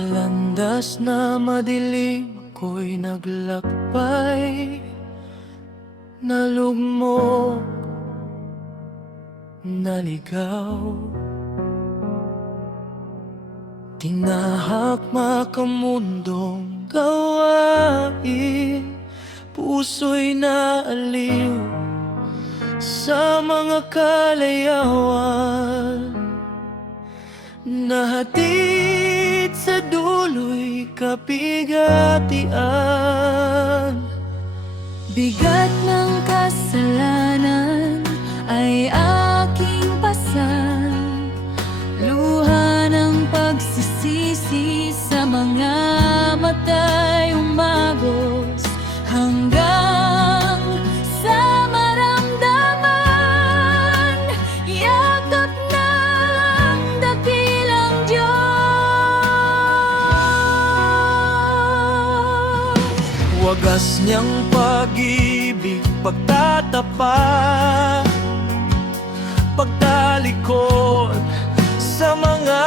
landas na madilim ako'y naglakbay, nalugmok, naligaw. Tinahak makamundong gawain, puso'y naaliw sa mga kalayawan. Nahatid sa dulo'y kapigatian. Bigat ng kasalanan ay aking pasan, luha ng pagsisisi sa mga mata'y umagos, hanggang sa maramdaman yakap ng dakilang Diyos. Wagas niyang pag-ibig, pagtatapat, pagtalikod sa mga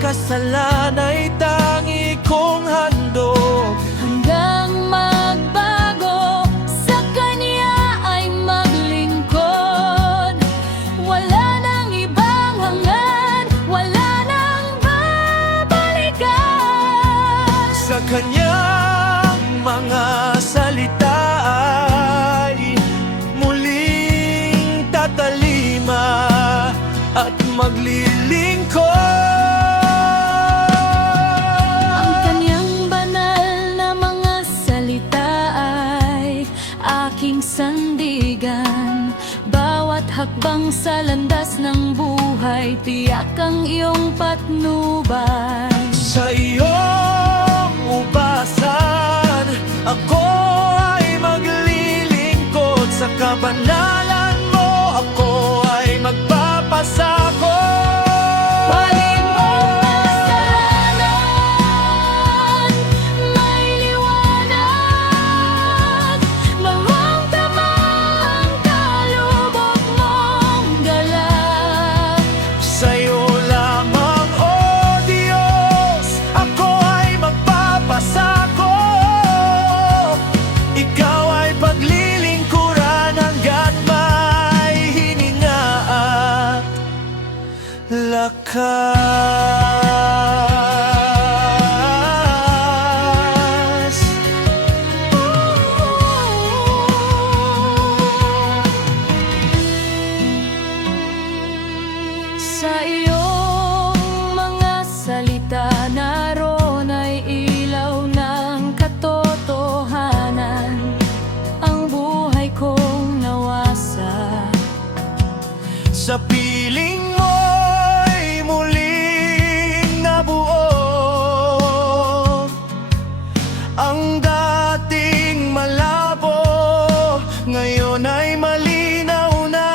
kasalanay tangi kong handog. Hanggang magbago, sa Kanya ay maglingkod. Wala nang ibang hangad, wala nang babalikan. Sa Kanyang mga salita ay muling tatalima at maglilingkod. Ang Kanyang banal na mga salita ay aking sandigan. Bawat hakbang sa landas ng buhay, tiyak ang iyong patnubay. Sa iyong ubasan, ako ay maglilingkod. Sa kabanalan mo, ako ay magpapasako. Paling mong kasalanan, may liwanag. Bawang tama ang kalubog mong galak. Sa'yo lamang, O Diyos, ako ay magpapasako. Ikaw ay paglilingkuran hanggat may hininga at lakas. Sa iyong mga salita, naroon ay ilaw ng katotohanan. Ang buhay kong nawasa Sa piling mo'y muling nabuo. Ang dating malabo, ngayon ay malinaw na.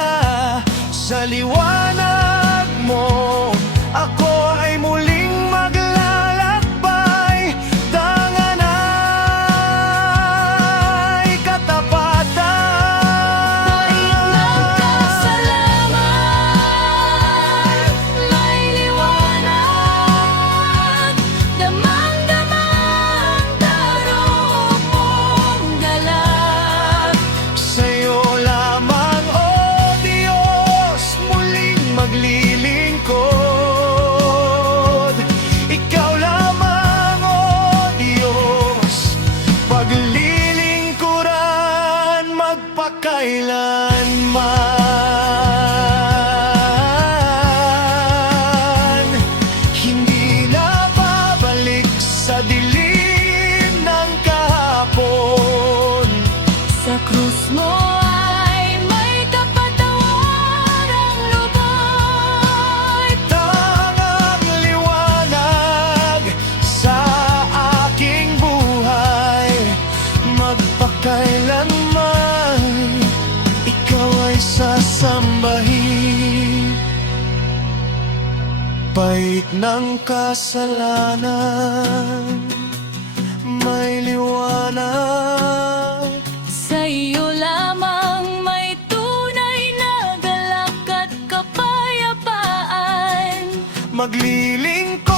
Sa liwanag mo, ako ay muling maglalakbay. Tangan ay katapatan. Nagkasalaman, may liwanag. Damang-damang darong mong galak. Sa'yo lamang, O Diyos, muling maglilingkod. Ikaw lamang, O Diyos, paglilingkuran magpakailanman. Hindi na babalik sa dilim ng kahapon. Sa krus mo ay may kapatawarang lubay. Tangang liwanag sa aking buhay, magpakailanman ikaw ay sasambahin. Pait ng kasalanan, may liwanag. Sa iyo lamang may tunay na galak at kapayapaan. Maglilingkod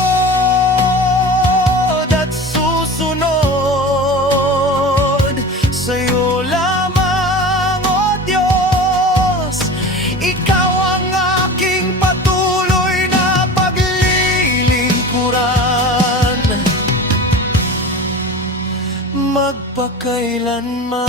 kailanman.